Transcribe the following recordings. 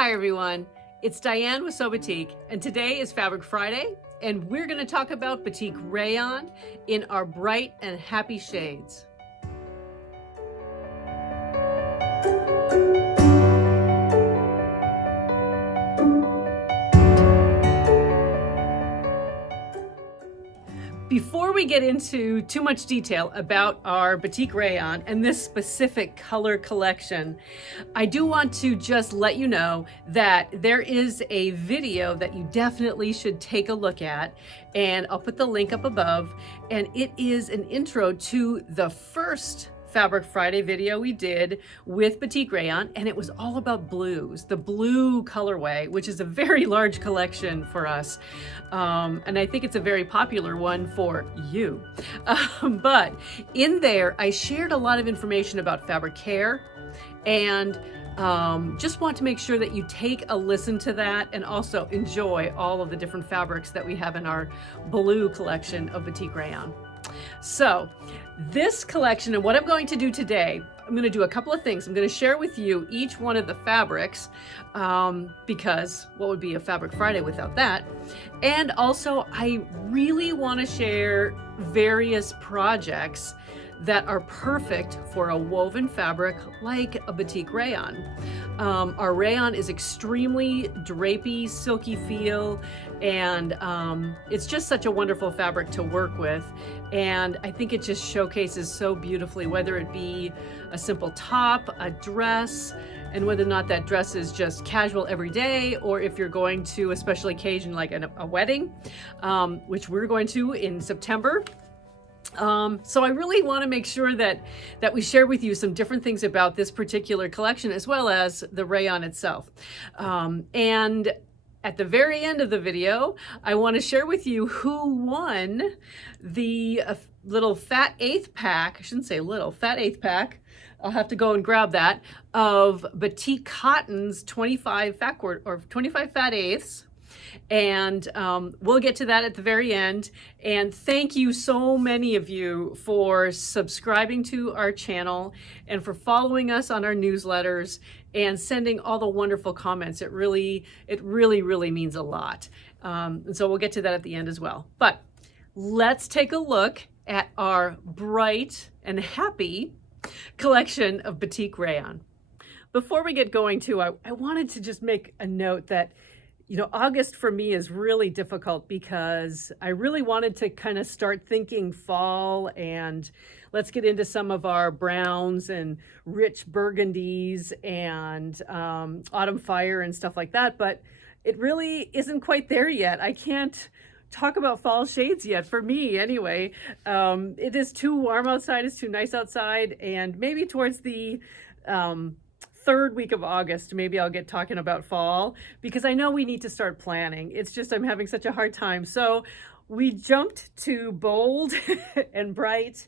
Hi everyone, it's Diane with SewBatik, and today is Fabric Friday, and we're going to talk about Batik Rayon in our bright and happy shades. Before we get into too much detail about our Batik Rayon and this specific color collection, I do want to just let you know that there is a video that you definitely should take a look at, and I'll put the link up above, and it is an intro to the first Fabric Friday video we did with Batik Rayon, and it was all about blues, the blue colorway, which is a very large collection for us. And I think it's a very popular one for you. But in there, I shared a lot of information about fabric care, and just want to make sure that you take a listen to that and also enjoy all of the different fabrics that we have in our blue collection of Batik Rayon. So this collection, and what I'm going to do today, I'm going to do a couple of things. I'm going to share with you each one of the fabrics, because what would be a Fabric Friday without that? And also I really want to share various projects that are perfect for a woven fabric like a Batik Rayon. Our rayon is extremely drapey, silky feel, and it's just such a wonderful fabric to work with. And I think it just showcases so beautifully, whether it be a simple top, a dress, and whether or not that dress is just casual every day, or if you're going to a special occasion like a wedding, which we're going to in September. So I really want to make sure that we share with you some different things about this particular collection, as well as the rayon itself. And at the very end of the video, I want to share with you who won the little fat eighth pack. I shouldn't say little, fat eighth pack. I'll have to go and grab that, of Batik Cotton's 25 fat eighths. And we'll get to that at the very end. And thank you so many of you for subscribing to our channel and for following us on our newsletters and sending all the wonderful comments. It really means a lot. And so we'll get to that at the end as well. But let's take a look at our bright and happy collection of Batik Rayon. Before we get going too, I wanted to just make a note that, you know, August for me is really difficult because I really wanted to kind of start thinking fall, and let's get into some of our browns and rich burgundies and autumn fire and stuff like that. But it really isn't quite there yet. I can't talk about fall shades yet, for me anyway. It is too warm outside, it's too nice outside, and maybe towards the third week of August, maybe I'll get talking about fall, because I know we need to start planning. It's just I'm having such a hard time. So we jumped to bold and bright,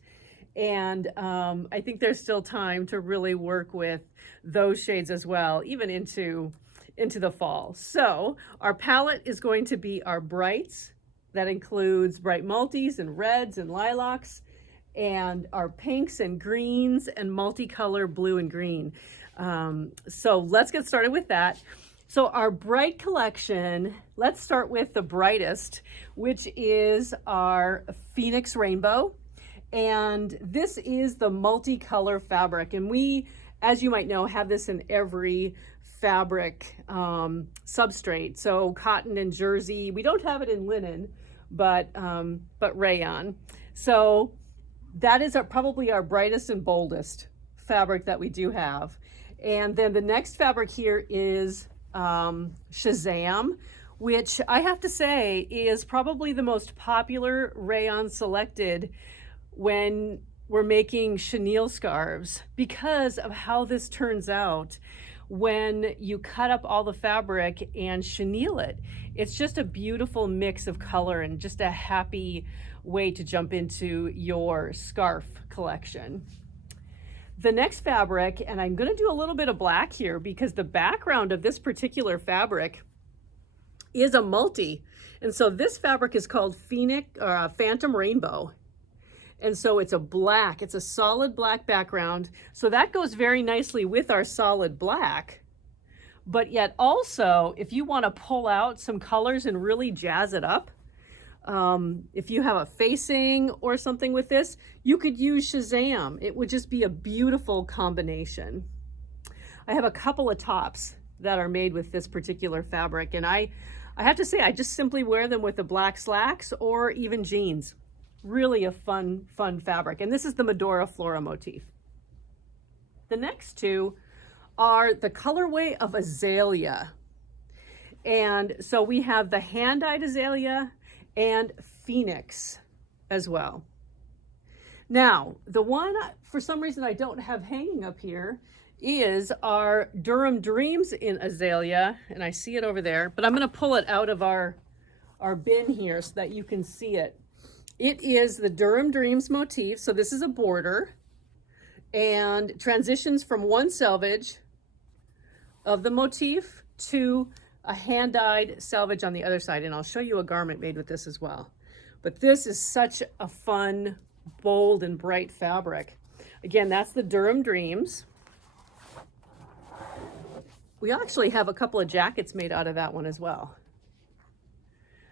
and I think there's still time to really work with those shades as well, even into the fall. So our palette is going to be our brights. That includes bright multis and reds and lilacs, and our pinks and greens and multicolor blue and green. So let's get started with that. So our bright collection, let's start with the brightest, which is our Phoenix Rainbow. And this is the multicolor fabric. And we, as you might know, have this in every fabric substrate. So cotton and jersey. We don't have it in linen, but rayon. So that is probably our brightest and boldest fabric that we do have. And then the next fabric here is Shazam, which I have to say is probably the most popular rayon selected when we're making chenille scarves, because of how this turns out when you cut up all the fabric and chenille it. It's just a beautiful mix of color and just a happy way to jump into your scarf collection. The next fabric, and I'm going to do a little bit of black here because the background of this particular fabric is a multi. And so this fabric is called Phantom Rainbow. And so it's a black, it's a solid black background. So that goes very nicely with our solid black. but yet also, if you want to pull out some colors and really jazz it up, if you have a facing or something with this, you could use Shazam. It would just be a beautiful combination. I have a couple of tops that are made with this particular fabric, and I have to say, I just simply wear them with the black slacks or even jeans. Really a fun fabric. And this is the Medora Flora motif. The next two are the colorway of Azalea. And so we have the hand-dyed Azalea and Phoenix as well. Now, the one for some reason I don't have hanging up here is our Durham Dreams in Azalea, and I see it over there, but I'm going to pull it out of our bin here so that you can see it. It is the Durham Dreams motif, so this is a border, and transitions from one selvage of the motif to a hand-dyed selvage on the other side, and I'll show you a garment made with this as well. But this is such a fun, bold, and bright fabric. Again, that's the Durham Dreams. We actually have a couple of jackets made out of that one as well.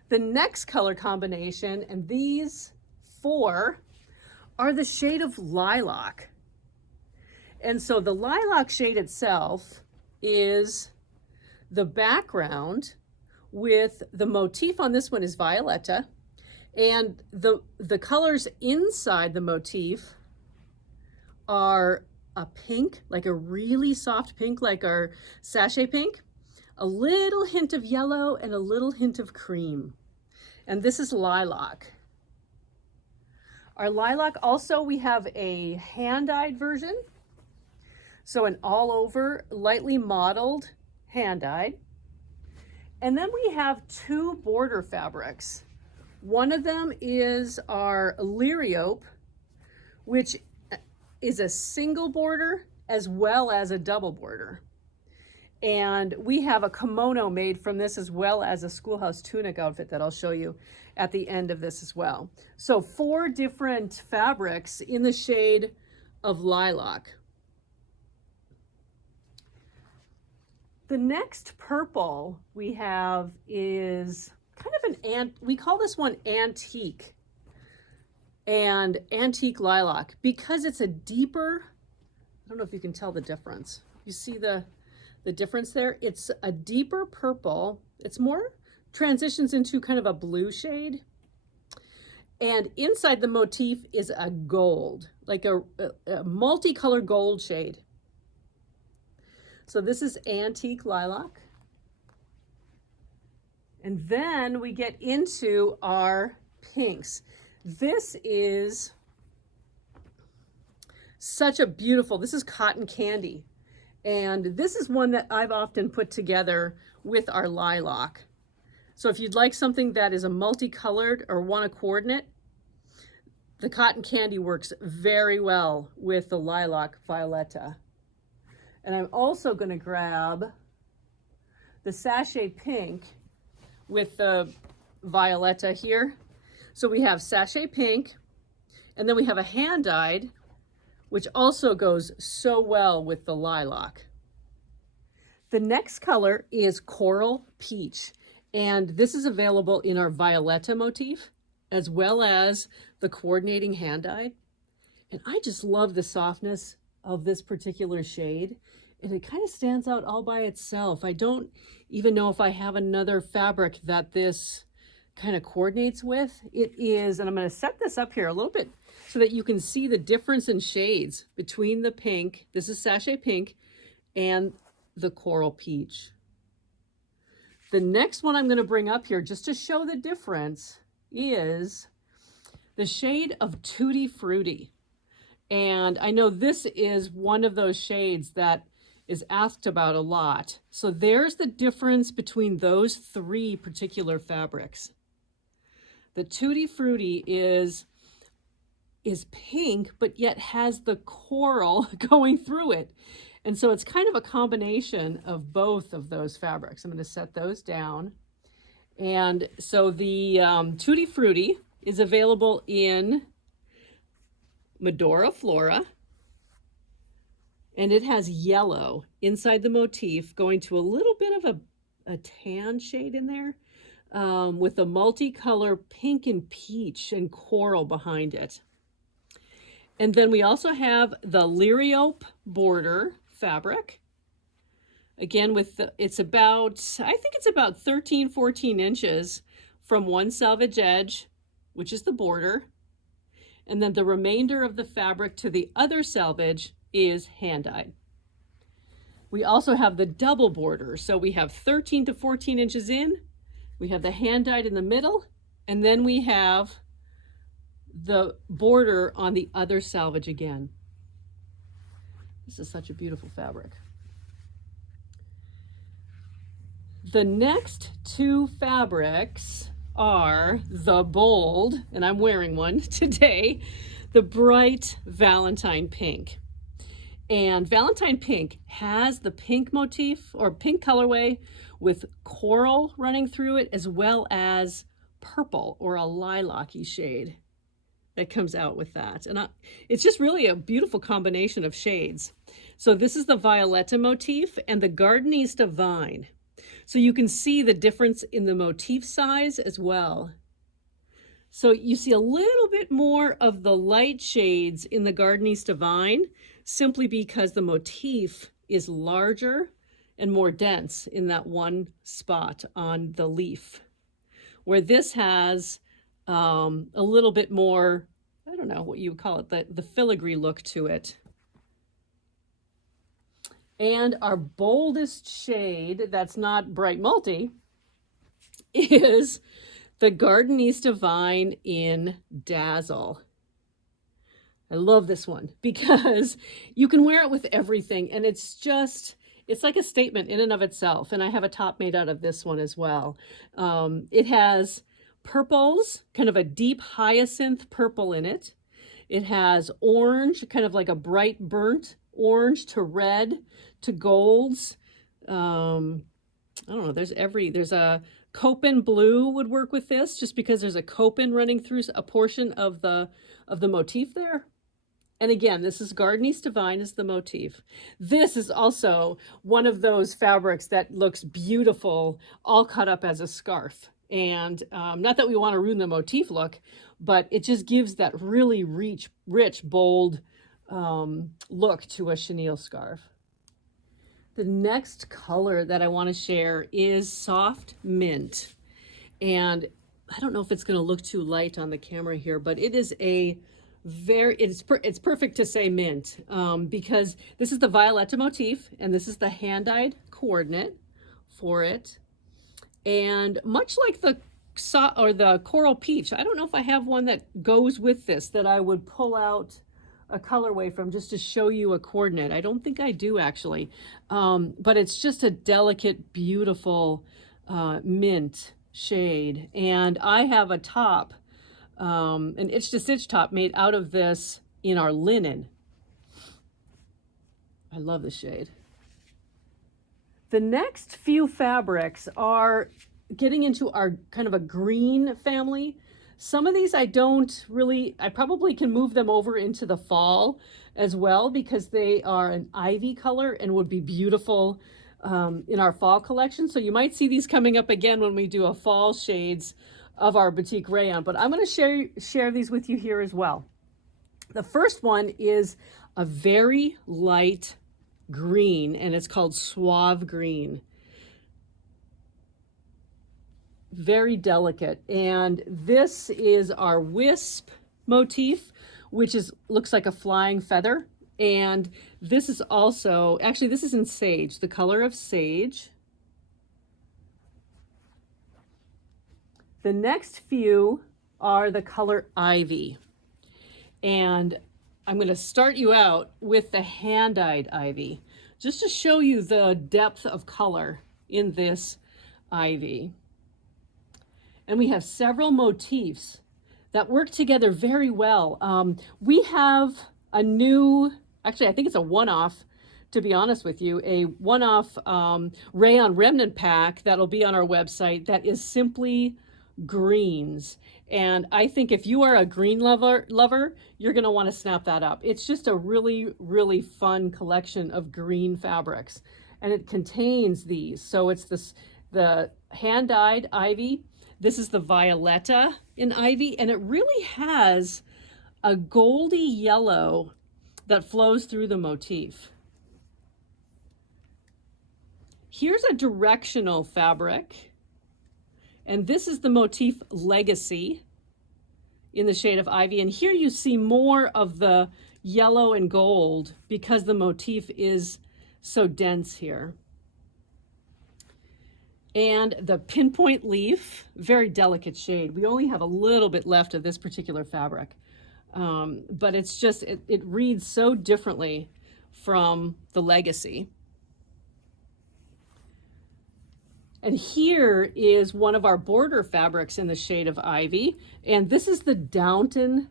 The next color combination, and these four, are the shade of lilac. And so the lilac shade itself is the background, with the motif on this one is Violetta, and the colors inside the motif are a pink, like a really soft pink, like our sachet pink, a little hint of yellow, and a little hint of cream. And this is lilac. Our lilac also, we have a hand-dyed version. So an all over, lightly modeled hand-dyed. And then we have two border fabrics. One of them is our Liriope, which is a single border as well as a double border. And we have a kimono made from this, as well as a schoolhouse tunic outfit that I'll show you at the end of this as well. So 4 different fabrics in the shade of lilac. The next purple we have is kind of we call this one antique, and antique lilac, because it's a deeper, I don't know if you can tell the difference. You see the difference there? It's a deeper purple. It's more transitions into kind of a blue shade. And inside the motif is a gold, like a multicolored gold shade. So this is antique lilac. And then we get into our pinks. This is such a beautiful, this is cotton candy. And this is one that I've often put together with our lilac. So if you'd like something that is a multicolored or want a coordinate, the cotton candy works very well with the lilac violetta. And I'm also going to grab the sachet pink with the violetta here. So we have sachet pink, and then we have a hand-dyed, which also goes so well with the lilac. The next color is Coral Peach, and this is available in our Violetta motif, as well as the coordinating hand-dyed. And I just love the softness of this particular shade, and it kind of stands out all by itself. I don't even know if I have another fabric that this kind of coordinates with. It is, and I'm going to set this up here a little bit so that you can see the difference in shades between the pink, this is sachet pink, and the Coral Peach. The next one I'm going to bring up here just to show the difference is the shade of Tutti Frutti. And I know this is one of those shades that is asked about a lot. So there's the difference between those 3 particular fabrics. The Tutti Frutti is pink, but yet has the coral going through it. And so it's kind of a combination of both of those fabrics. I'm going to set those down. And so the Tutti Frutti is available in Medora Flora. and it has yellow inside the motif going to a little bit of a tan shade in there, with a multicolor pink and peach and coral behind it. And then we also have the Liriope border fabric. Again, it's about, I think it's about 13, 14 inches from one selvage edge, which is the border. And then the remainder of the fabric to the other selvage is hand-dyed. We also have the double border. So we have 13 to 14 inches in, we have the hand-dyed in the middle, and then we have the border on the other selvage again. This is such a beautiful fabric. The next two fabrics are the bold, and I'm wearing one today, the bright Valentine pink. And Valentine pink has the pink motif or pink colorway with coral running through it, as well as purple or a lilac-y shade that comes out with that. And it's just really a beautiful combination of shades. So this is the Violetta motif and the Gardenista vine. So you can see the difference in the motif size as well. So you see a little bit more of the light shades in the Gardenista vine, simply because the motif is larger and more dense in that one spot on the leaf, where this has a little bit more, I don't know what you would call it, the filigree look to it. And our boldest shade that's not bright multi is the Gardenista vine in Dazzle. I love this one because you can wear it with everything, and it's like a statement in and of itself. And I have a top made out of this one as well. It has purples, kind of a deep hyacinth purple in it. It has orange, kind of like a bright burnt orange to red to golds. I don't know, there's a Copen blue would work with this, just because there's a Copen running through a portion of the motif there. And again, this is Gardenista vine is the motif. This is also one of those fabrics that looks beautiful, all cut up as a scarf. And not that we want to ruin the motif look, but it just gives that really rich, bold look to a chenille scarf. The next color that I want to share is soft mint. And I don't know if it's going to look too light on the camera here, but it is it's perfect to say mint, because this is the Violetta motif and this is the hand-dyed coordinate for it. And much like the coral peach, I don't know if I have one that goes with this that I would pull out a colorway from just to show you a coordinate. I don't think I do actually, but it's just a delicate, beautiful mint shade. And I have a top, an itch to stitch top made out of this in our linen. I love the shade. The next few fabrics are getting into our kind of a green family. Some of these I probably can move them over into the fall as well, because they are an ivy color and would be beautiful in our fall collection. So you might see these coming up again when we do a fall shades of our Batik Rayon, but I'm going to share these with you here as well. The first one is a very light green, and it's called Suave Green. Very delicate. And this is our wisp motif, which looks like a flying feather. And this is also, actually this is in sage, the color of sage. The next few are the color ivy. And I'm going to start you out with the hand-dyed ivy, just to show you the depth of color in this ivy. And we have several motifs that work together very well. We have a new, actually I think it's a one-off, to be honest with you, a one-off rayon remnant pack that'll be on our website that is simply greens. And I think if you are a green lover, you're going to want to snap that up. It's just a really, really fun collection of green fabrics. And it contains these. So it's the hand-dyed ivy. This is the Violetta in ivy. And it really has a goldy yellow that flows through the motif. Here's a directional fabric. And this is the motif Legacy in the shade of ivy. And here you see more of the yellow and gold because the motif is so dense here. And the Pinpoint Leaf, very delicate shade. We only have a little bit left of this particular fabric. But it's just, it reads so differently from the Legacy. And here is one of our border fabrics in the shade of ivy. And this is the Downton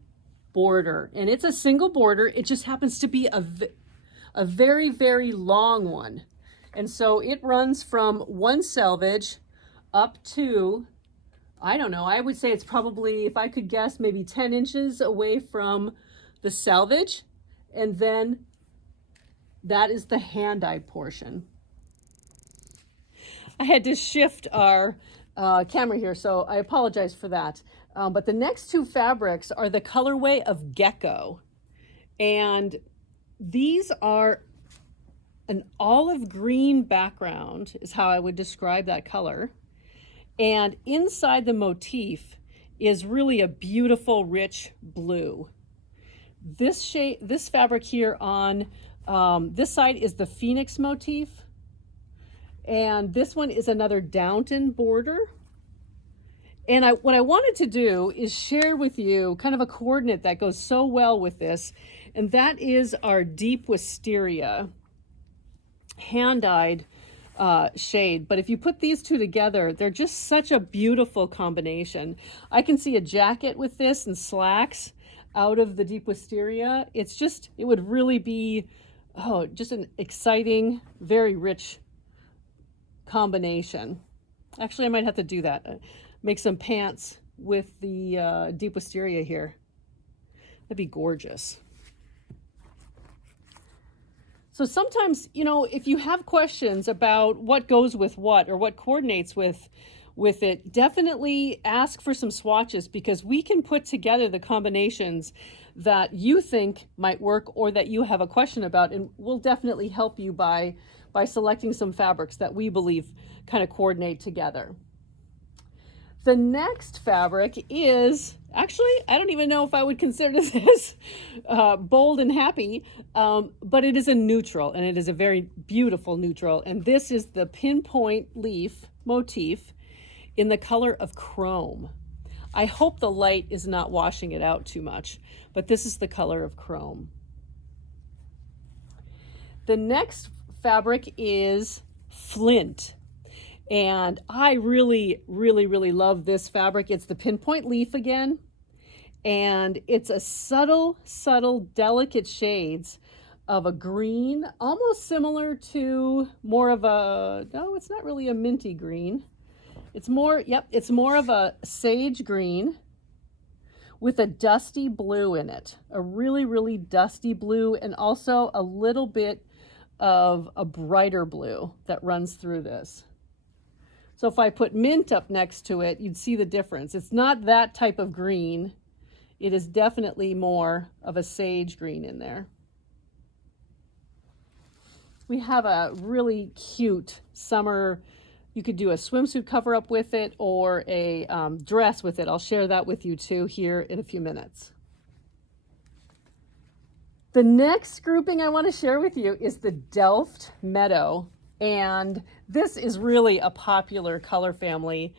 border. And it's a single border. It just happens to be a very, very long one. And so it runs from one selvage up to, I don't know, I would say it's probably, if I could guess, maybe 10 inches away from the selvage. And then that is the hand-dyed portion. I had to shift our camera here, so I apologize for that. But the next two fabrics are the colorway of Gecko. And these are an olive green background, is how I would describe that color. And inside the motif is really a beautiful, rich blue. This shade, this fabric here on this side is the Phoenix motif. And this one is another Downton border. And what I wanted to do is share with you kind of a coordinate that goes so well with this. And that is our Deep Wisteria hand-dyed shade. But if you put these two together, they're just such a beautiful combination. I can see a jacket with this and slacks out of the Deep Wisteria. It's just, it would really be, oh, just an exciting, very rich combination. Actually, I might have to do that. Make some pants with the Deep Wisteria here. That'd be gorgeous. So sometimes, you know, if you have questions about what goes with what or what coordinates with it, definitely ask for some swatches, because we can put together the combinations that you think might work or that you have a question about, and we'll definitely help you by selecting some fabrics that we believe kind of coordinate together. The next fabric is, actually, I don't even know if I would consider this bold and happy, but it is a neutral, and it is a very beautiful neutral. And this is the Pinpoint Leaf motif in the color of Chrome. I hope the light is not washing it out too much, but this is the color of Chrome. The next fabric is Flint. And I really, really, really love this fabric. It's the Pinpoint Leaf again. And it's a subtle, delicate shades of a green, almost similar to more of a, no, it's not really a minty green. It's more, yep, it's more of a sage green with a dusty blue in it. A really, really dusty blue, and also a little bit of a brighter blue that runs through this. So if I put mint up next to it, you'd see the difference. It's not that type of green. It is definitely more of a sage green in there. We have a really cute summer, you could do a swimsuit cover up with it or a dress with it. I'll share that with you too here in a few minutes. The next grouping I want to share with you is the Delft Meadow. And this is really a popular color family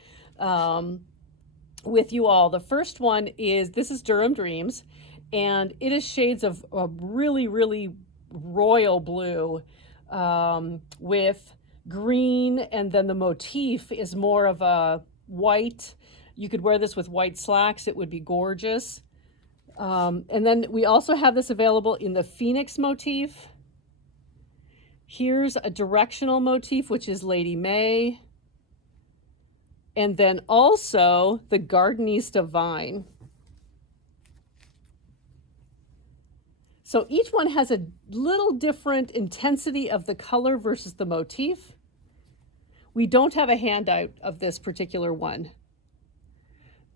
with you all. The first one is, this is Durham Dreams, and it is shades of a really, really royal blue with green, and then the motif is more of a white. You could wear this with white slacks. It would be gorgeous. And then we also have this available in the Phoenix motif. Here's a directional motif, which is Lady May. And then also the Gardenista Vine. So each one has a little different intensity of the color versus the motif. We don't have a handout of this particular one.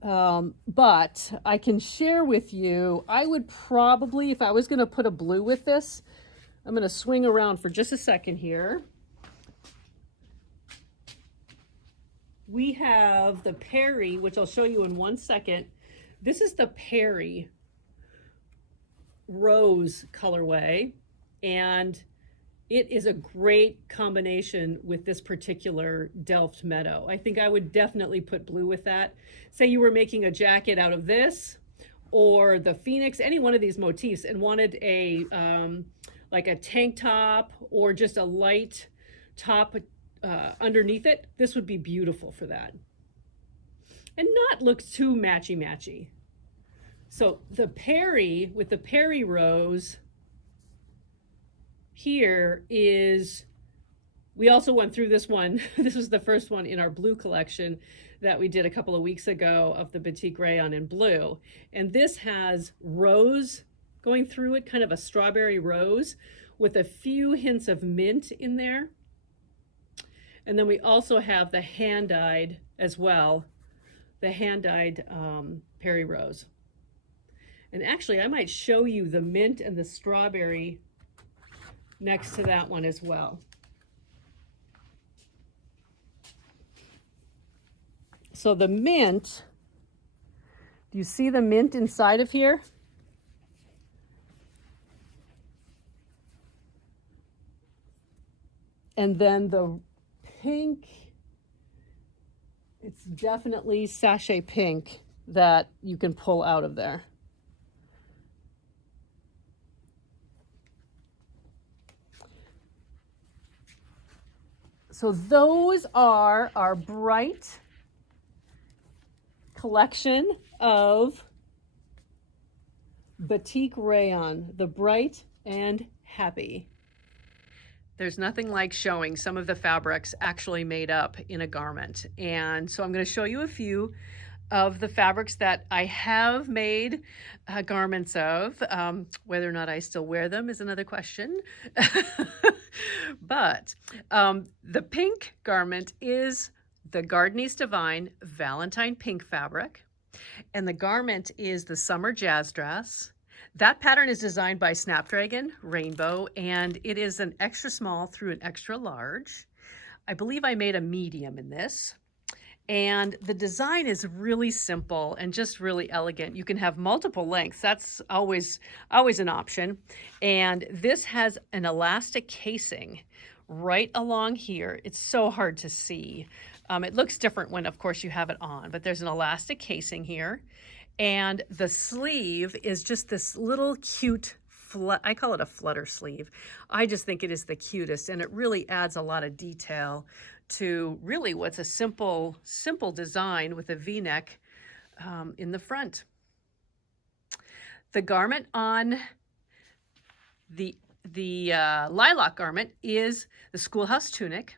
But I can share with you, I would probably, if I was going to put a blue with this, I'm going to swing around for just a second here. We have the Perry, which I'll show you in 1 second. This is the Perry Rose colorway, and it is a great combination with this particular Delft Meadow. I think I would definitely put blue with that. Say you were making a jacket out of this or the Phoenix, any one of these motifs, and wanted a like a tank top or just a light top underneath it, this would be beautiful for that. And not look too matchy-matchy. So the Perry with the Perry Rose here is, we also went through this one. This was the first one in our blue collection that we did a couple of weeks ago of the Batik Rayon in blue. And this has rose going through it, kind of a strawberry rose with a few hints of mint in there. And then we also have the hand-dyed as well, the hand-dyed Perry Rose. And actually, I might show you the mint and the strawberry next to that one as well. So the mint, do you see the mint inside of here? And then the pink, it's definitely sachet pink that you can pull out of there. So those are our bright collection of Batik Rayon, the bright and happy. There's nothing like showing some of the fabrics actually made up in a garment. And so I'm going to show you a few of the fabrics that I have made garments of. Whether or not I still wear them is another question. But the pink garment is the Gardenista Vine Valentine pink fabric. And the garment is the Summer Jazz Dress. That pattern is designed by Snapdragon Rainbow, and it is an extra small through an extra large. I believe I made a medium in this. And the design is really simple and just really elegant. You can have multiple lengths. That's always an option. And this has an elastic casing right along here. It's so hard to see. It looks different when, of course, you have it on, but there's an elastic casing here. And the sleeve is just this little cute, I call it a flutter sleeve. I just think it is the cutest, and it really adds a lot of detail to really what's a simple design with a V-neck in the front. The garment on the lilac garment is the schoolhouse tunic.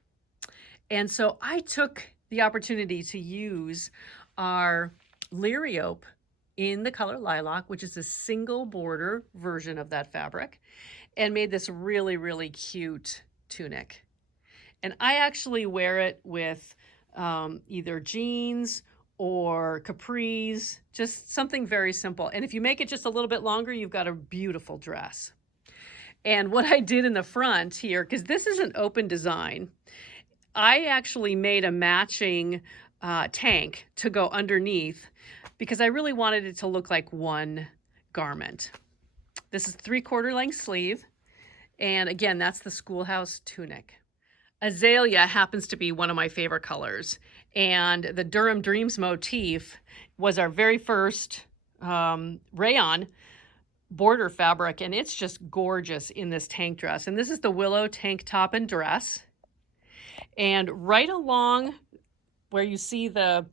And so I took the opportunity to use our Liriope in the color lilac, which is a single border version of that fabric, and made this really, really cute tunic. And I actually wear it with either jeans or capris, just something very simple. And if you make it just a little bit longer, you've got a beautiful dress. And what I did in the front here, because this is an open design, I actually made a matching tank to go underneath because I really wanted it to look like one garment. This is 3/4 length sleeve. And again, that's the schoolhouse tunic. Azalea happens to be one of my favorite colors. And the Durham Dreams motif was our very first rayon border fabric. And it's just gorgeous in this tank dress. And this is the willow tank top and dress. And right along where you see the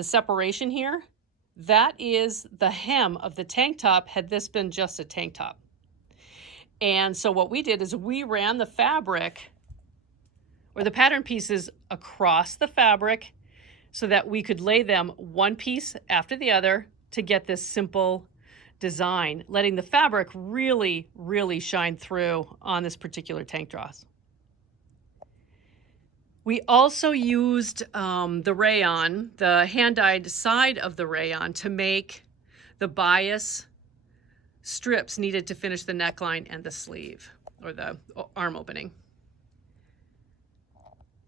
separation here, that is the hem of the tank top had this been just a tank top. And so what we did is we ran the fabric or the pattern pieces across the fabric so that we could lay them one piece after the other to get this simple design, letting the fabric really, really shine through on this particular tank dress. We also used the rayon, the hand-dyed side of the rayon, to make the bias strips needed to finish the neckline and the sleeve, or the arm opening.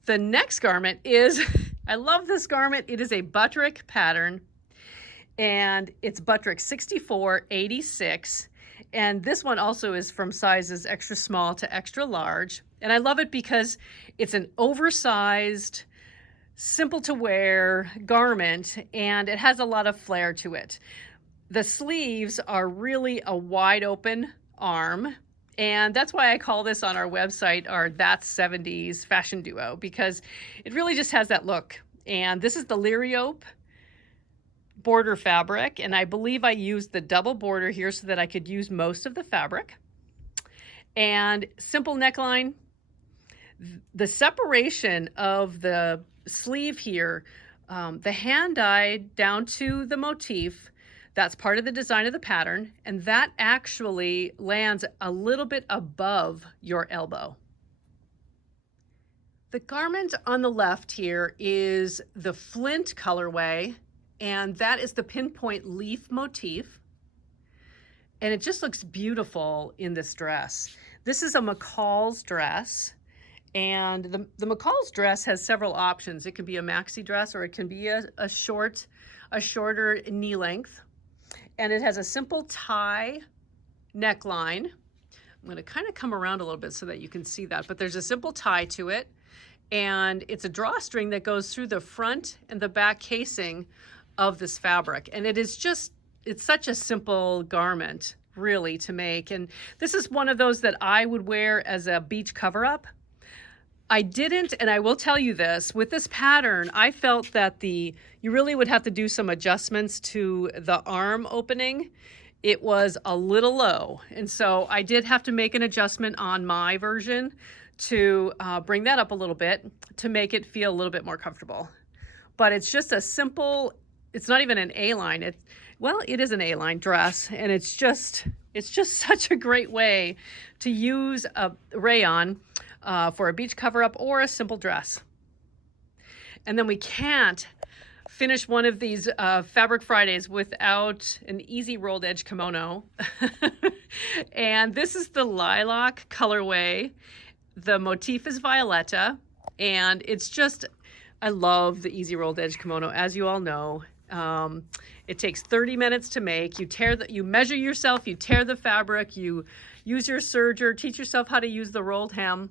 The next garment is, I love this garment. It is a Buttrick pattern, and it's Buttrick 6486. And this one also is from sizes extra small to extra large. And I love it because it's an oversized, simple to wear garment, and it has a lot of flair to it. The sleeves are really a wide open arm. And that's why I call this on our website our That's 70s fashion duo, because it really just has that look. And this is the Liriope border fabric, and I believe I used the double border here so that I could use most of the fabric. And simple neckline. The separation of the sleeve here, the hand dyed down to the motif, that's part of the design of the pattern, and that actually lands a little bit above your elbow. The garment on the left here is the Flint colorway, and that is the pinpoint leaf motif. And it just looks beautiful in this dress. This is a McCalls dress, and the McCalls dress has several options. It can be a maxi dress, or it can be a shorter knee length. And it has a simple tie neckline. I'm going to kind of come around a little bit so that you can see that, but there's a simple tie to it. And it's a drawstring that goes through the front and the back casing of this fabric. And it's such a simple garment, really, to make. And this is one of those that I would wear as a beach cover-up. I didn't, and I will tell you this, with this pattern, I felt that you really would have to do some adjustments to the arm opening. It was a little low, and so I did have to make an adjustment on my version to bring that up a little bit to make it feel a little bit more comfortable. But it's just a simple, it's not even an A-line. It is an A-line dress, and it's just such a great way to use a rayon for a beach cover-up or a simple dress. And then we can't finish one of these Fabric Fridays without an easy rolled edge kimono. And this is the lilac colorway. The motif is Violetta, and it's just, I love the easy rolled edge kimono, as you all know. It takes 30 minutes to make. You measure yourself, you tear the fabric, you use your serger, teach yourself how to use the rolled hem,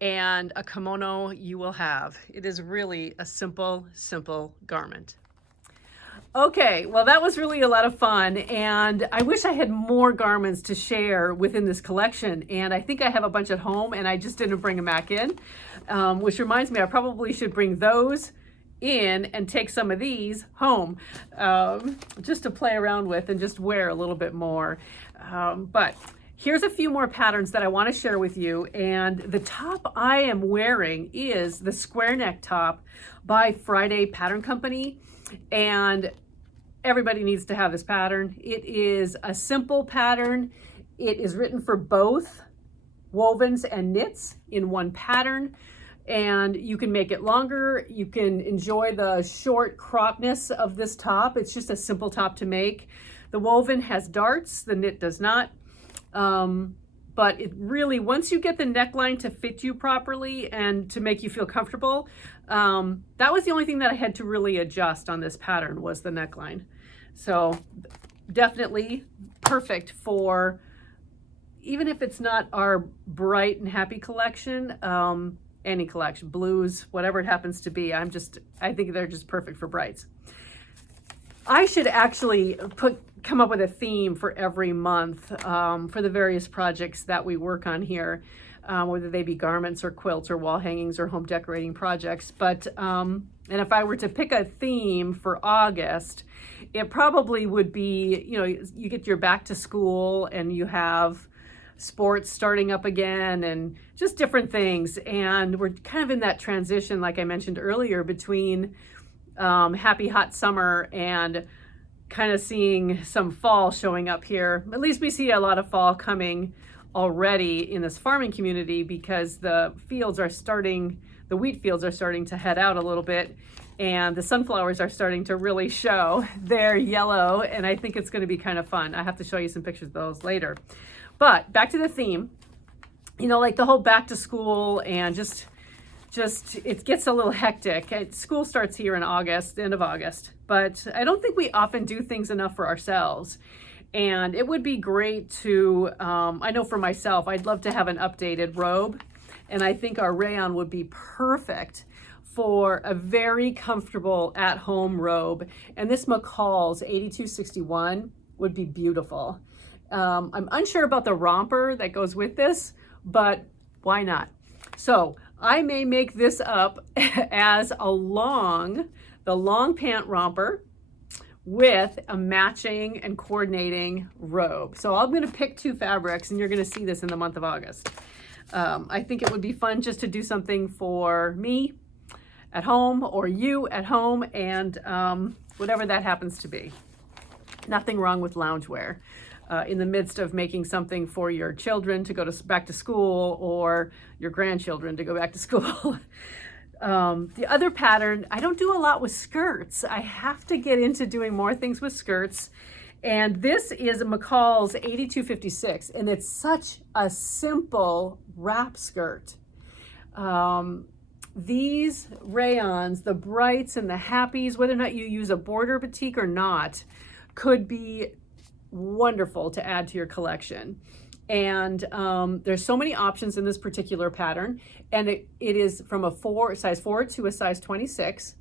and a kimono you will have. It is really a simple, simple garment. Okay, well, that was really a lot of fun, and I wish I had more garments to share within this collection, and I think I have a bunch at home, and I just didn't bring them back in, which reminds me I probably should bring those in and take some of these home just to play around with and just wear a little bit more. But here's a few more patterns that I want to share with you, and the top I am wearing is the square neck top by Friday Pattern Company, and everybody needs to have this pattern. It is a simple pattern. It is written for both wovens and knits in one pattern, and you can make it longer. You can enjoy the short cropness of this top. It's just a simple top to make. The woven has darts, the knit does not. But it really, once you get the neckline to fit you properly and to make you feel comfortable, that was the only thing that I had to really adjust on this pattern, was the neckline. So definitely perfect for, even if it's not our bright and happy collection, any collection, blues, whatever it happens to be. I think they're just perfect for brights. I should actually come up with a theme for every month for the various projects that we work on here, whether they be garments or quilts or wall hangings or home decorating projects. But and if I were to pick a theme for August, it probably would be, you get your back to school and you have sports starting up again and just different things. And we're kind of in that transition, like I mentioned earlier, between happy hot summer and kind of seeing some fall showing up here. At least we see a lot of fall coming already in this farming community because the fields are starting, the wheat fields are starting to head out a little bit, and the sunflowers are starting to really show. They're yellow, and I think it's going to be kind of fun. I have to show you some pictures of those later. But back to the theme, you know, like the whole back to school and just it gets a little hectic. School starts here in August, the end of August, but I don't think we often do things enough for ourselves. And it would be great to, I know for myself, I'd love to have an updated robe. And I think our rayon would be perfect for a very comfortable at-home robe. And this McCalls 8261 would be beautiful. I'm unsure about the romper that goes with this, but why not? So I may make this up as the long pant romper with a matching and coordinating robe. So I'm going to pick two fabrics, and you're going to see this in the month of August. I think it would be fun just to do something for me at home or you at home, and whatever that happens to be. Nothing wrong with loungewear. In the midst of making something for your children to go back to school, or your grandchildren to go back to school. The other pattern, I don't do a lot with skirts. I have to get into doing more things with skirts. And this is a McCall's 8256, and it's such a simple wrap skirt. These rayons, the brights and the happies, whether or not you use a border batik or not, could be wonderful to add to your collection. And there's so many options in this particular pattern, and it is from a size 4 to a size 26.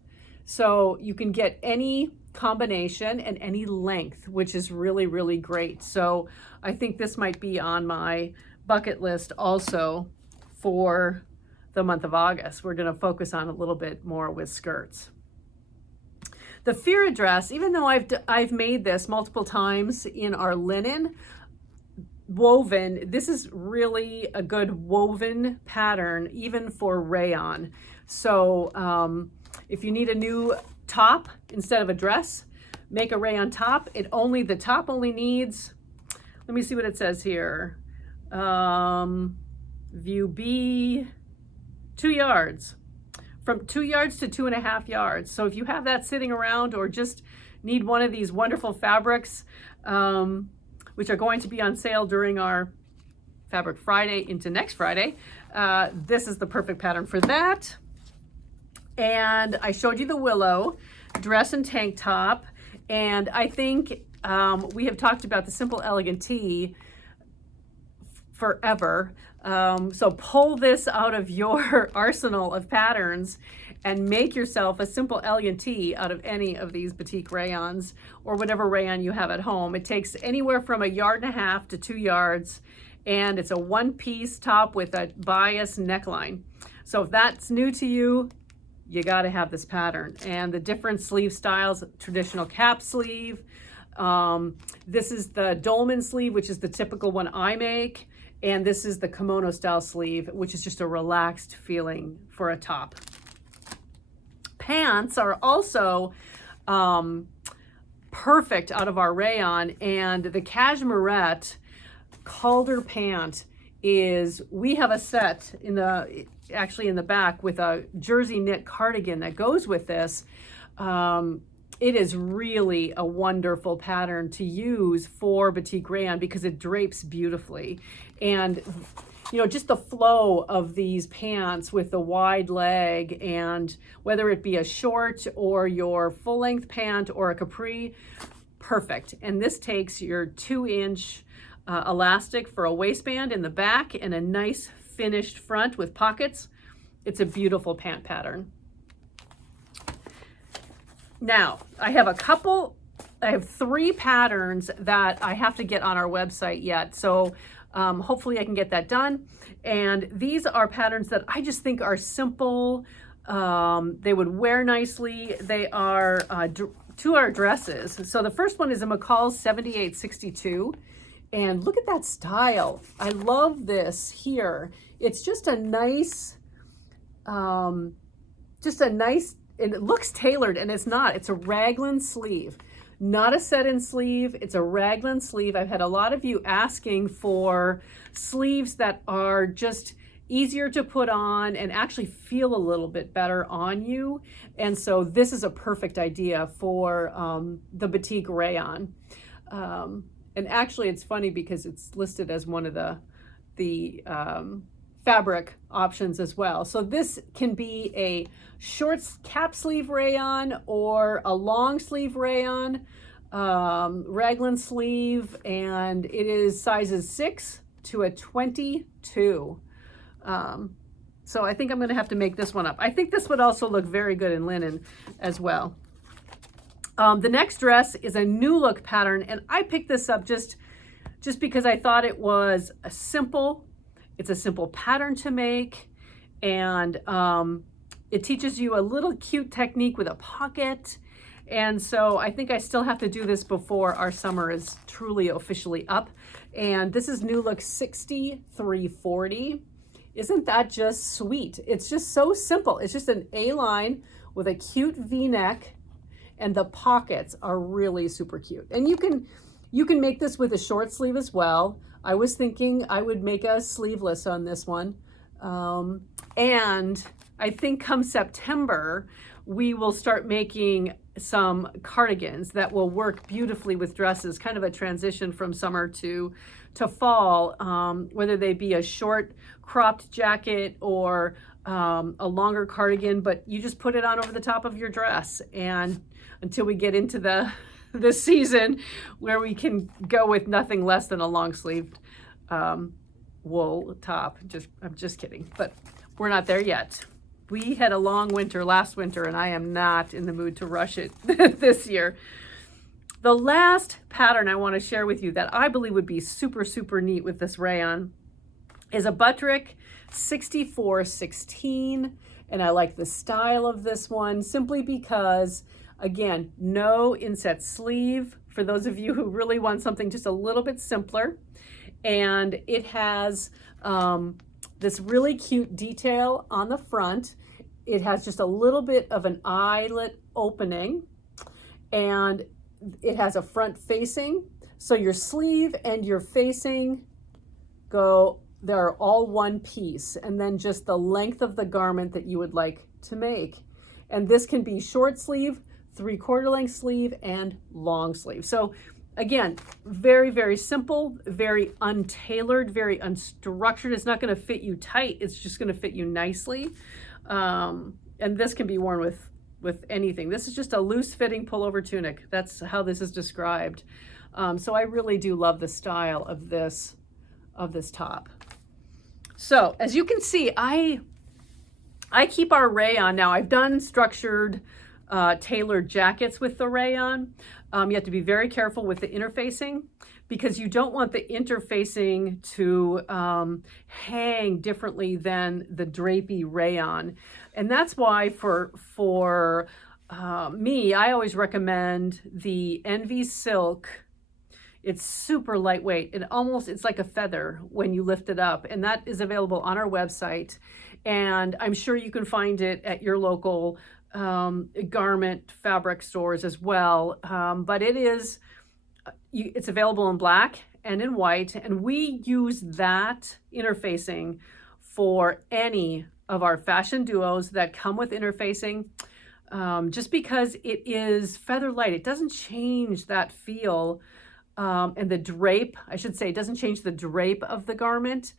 So you can get any combination and any length, which is really, really great. So I think this might be on my bucket list also for the month of August. We're going to focus on a little bit more with skirts. The Fear dress, even though I've made this multiple times in our linen woven, this is really a good woven pattern, even for rayon. So if you need a new top instead of a dress, make a rayon top. The top only needs, let me see what it says here. View B, 2 yards. From 2 yards to 2.5 yards. So if you have that sitting around, or just need one of these wonderful fabrics, which are going to be on sale during our Fabric Friday into next Friday, this is the perfect pattern for that. And I showed you the willow dress and tank top. And I think we have talked about the simple elegant tee forever. So pull this out of your arsenal of patterns and make yourself a simple elegant tee out of any of these batik rayons, or whatever rayon you have at home. It takes anywhere from 1.5 yards to 2 yards, and it's a one-piece top with a bias neckline. So if that's new to you, you got to have this pattern. And the different sleeve styles: traditional cap sleeve. This is the dolman sleeve, which is the typical one I make. And this is the kimono style sleeve, which is just a relaxed feeling for a top. Pants are also perfect out of our rayon, and the Cashmerette Calder pant is, we have a set actually in the back with a jersey knit cardigan that goes with this. It is really a wonderful pattern to use for batik rayon because it drapes beautifully. And you know, just the flow of these pants with the wide leg, and whether it be a short or your full length pant or a capri, perfect. And this takes your 2-inch elastic for a waistband in the back and a nice finished front with pockets. It's a beautiful pant pattern. Now, I have 3 patterns that I have to get on our website yet. So hopefully I can get that done. And these are patterns that I just think are simple. They would wear nicely. They are 2 are dresses. So the first one is a McCall 7862. And look at that style. I love this here. It's just a nice, it looks tailored, and it's not. It's a raglan sleeve, not a set-in sleeve. It's a raglan sleeve. I've had a lot of you asking for sleeves that are just easier to put on and actually feel a little bit better on you. And so this is a perfect idea for the Batik Rayon. And actually it's funny because it's listed as one of the fabric options as well. So this can be a short cap sleeve rayon or a long sleeve rayon, raglan sleeve, and it is sizes 6 to a 22. So I think I'm going to have to make this one up. I think this would also look very good in linen as well. The next dress is a new look pattern, and I picked this up just because I thought it was it's a simple pattern to make, and it teaches you a little cute technique with a pocket. And so I think I still have to do this before our summer is truly officially up. And this is new look 6340. Isn't that just sweet? It's just so simple. It's just an A-line with a cute V-neck, and the pockets are really super cute. And you can make this with a short sleeve as well. I was thinking I would make a sleeveless on this one. And I think come September, we will start making some cardigans that will work beautifully with dresses, kind of a transition from summer to fall, whether they be a short cropped jacket or a longer cardigan, but you just put it on over the top of your dress. And until we get into the season where we can go with nothing less than a long sleeved wool top. I'm just kidding, but we're not there yet. We had a long winter last winter, and I am not in the mood to rush it this year. The last pattern I want to share with you that I believe would be super, super neat with this rayon is a Buttrick 6416. And I like the style of this one simply because, again, no inset sleeve for those of you who really want something just a little bit simpler. And it has this really cute detail on the front. It has just a little bit of an eyelet opening, and it has a front facing. So your sleeve and your facing they're all one piece, and then just the length of the garment that you would like to make. And this can be short sleeve, 3/4 length sleeve, and long sleeve. So again, very, very simple, very untailored, very unstructured. It's not going to fit you tight. It's just going to fit you nicely. And this can be worn with anything. This is just a loose fitting pullover tunic. That's how this is described. So I really do love the style of this top. So as you can see, I keep our rayon. Now I've done structured tailored jackets with the rayon. You have to be very careful with the interfacing because you don't want the interfacing to hang differently than the drapey rayon. And that's why for me, I always recommend the Envy Silk. It's super lightweight. It's like a feather when you lift it up. And that is available on our website. And I'm sure you can find it at your local garment fabric stores as well. But it's available in black and in white. And we use that interfacing for any of our fashion duos that come with interfacing. Just because it is feather light, it doesn't change that feel. And the drape, I should say, it doesn't change the drape of the garment.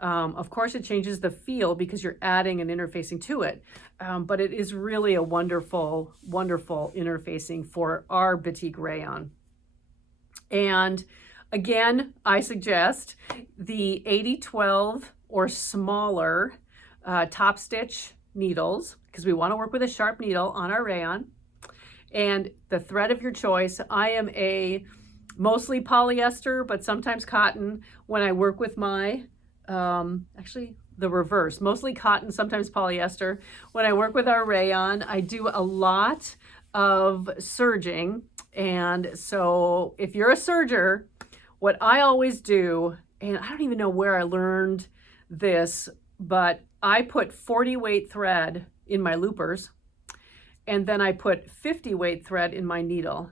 Of course, it changes the feel because you're adding an interfacing to it. But it is really a wonderful, wonderful interfacing for our Batik Rayon. And again, I suggest the 80-12 or smaller top stitch needles because we want to work with a sharp needle on our rayon. And the thread of your choice, I am a mostly polyester, but sometimes cotton when I work with my, actually the reverse, mostly cotton, sometimes polyester. When I work with our rayon, I do a lot of serging. And so if you're a serger, what I always do, and I don't even know where I learned this, but I put 40 weight thread in my loopers. and then I put 50 weight thread in my needle,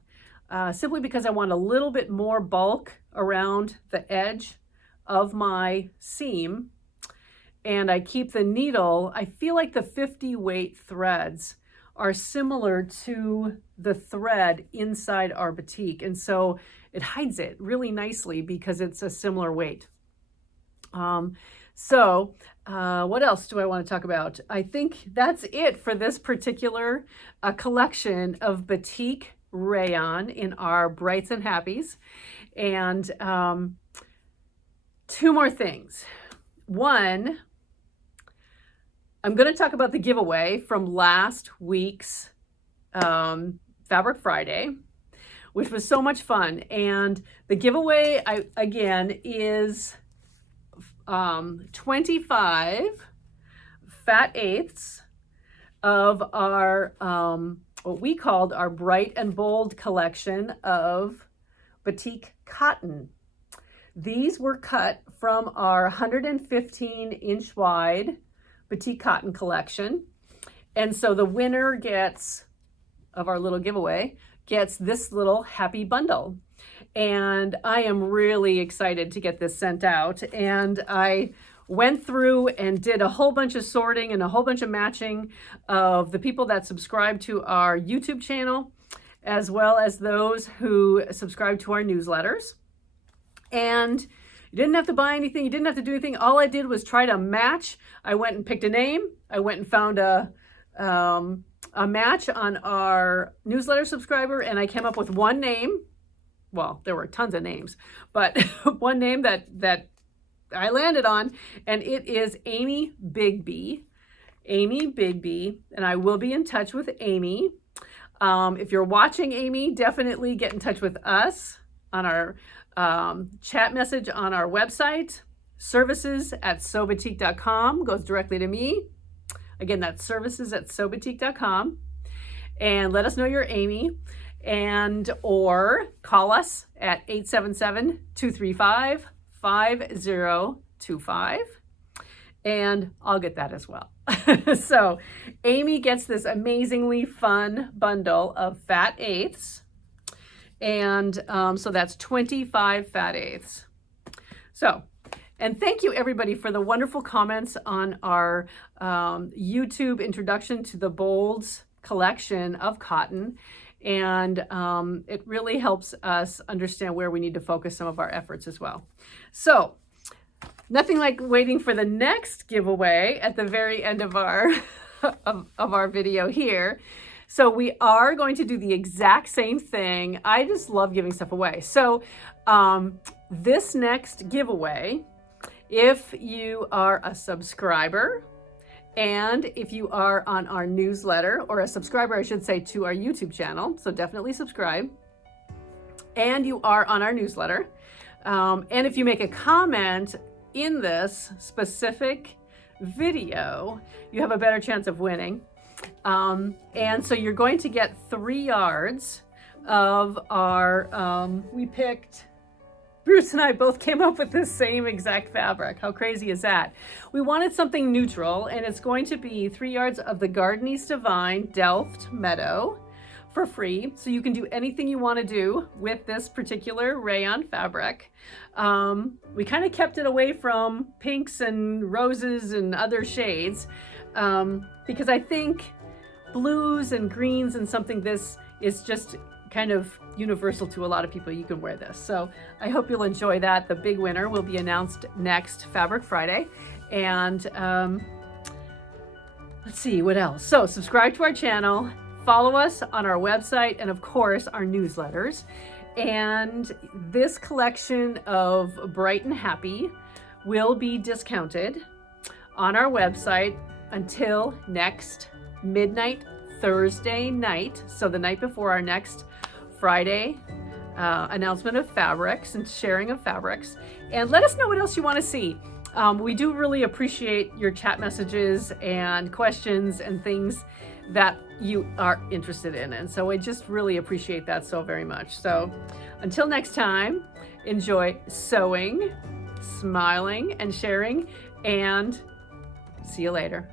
simply because I want a little bit more bulk around the edge of my seam. And I keep the needle, I feel like the 50 weight threads are similar to the thread inside our batik. And so it hides it really nicely because it's a similar weight. What else do I want to talk about? I think that's it for this particular collection of Batik Rayon in our Brights and Happies. And two more things. One, I'm going to talk about the giveaway from last week's Fabric Friday, which was so much fun. And the giveaway, again, is 25 fat eighths of our, what we called our Bright and Bold collection of Batik cotton. These were cut from our 115-inch wide Batik cotton collection. And so the winner of our little giveaway gets this little happy bundle. And I am really excited to get this sent out. And I went through and did a whole bunch of sorting and a whole bunch of matching of the people that subscribe to our YouTube channel, as well as those who subscribe to our newsletters. And you didn't have to buy anything. You didn't have to do anything. All I did was try to match. I went and picked a name. I went and found a match on our newsletter subscriber, and I came up with one name. Well, there were tons of names, but one name that I landed on, and it is Amy Bigby. Amy Bigby, and I will be in touch with Amy. If you're watching, Amy, definitely get in touch with us on our chat message on our website. Services@SewBatik.com goes directly to me. Again, that's services@SewBatik.com. And let us know you're Amy, or call us at 877-235-5025, and I'll get that as well. So Amy gets this amazingly fun bundle of fat eighths. And so that's 25 fat eighths. So, and thank you everybody for the wonderful comments on our YouTube introduction to the Bolds collection of cotton. And it really helps us understand where we need to focus some of our efforts as well. So, nothing like waiting for the next giveaway at the very end of our of our video here. So we are going to do the exact same thing. I just love giving stuff away. So this next giveaway, if you are a subscriber and if you are on our newsletter, or a subscriber, I should say, to our YouTube channel, so definitely subscribe, and you are on our newsletter, and if you make a comment in this specific video, you have a better chance of winning. And so you're going to get 3 yards of our, Bruce and I both came up with the same exact fabric. How crazy is that? We wanted something neutral, and it's going to be 3 yards of the Gardenese Divine Delft Meadow for free. So you can do anything you want to do with this particular rayon fabric. We kind of kept it away from pinks and roses and other shades, because I think blues and greens and something this is just kind of universal to a lot of people. You can wear this. So I hope you'll enjoy that. The big winner will be announced next Fabric Friday. And let's see what else. So subscribe to our channel, follow us on our website, and of course our newsletters. And this collection of Bright and Happy will be discounted on our website until next midnight Thursday night, so the night before our next Friday announcement of fabrics and sharing of fabrics. And let us know what else you want to see. We do really appreciate your chat messages and questions and things that you are interested in, and so I just really appreciate that so very much. So until next time, enjoy sewing, smiling, and sharing, and see you later.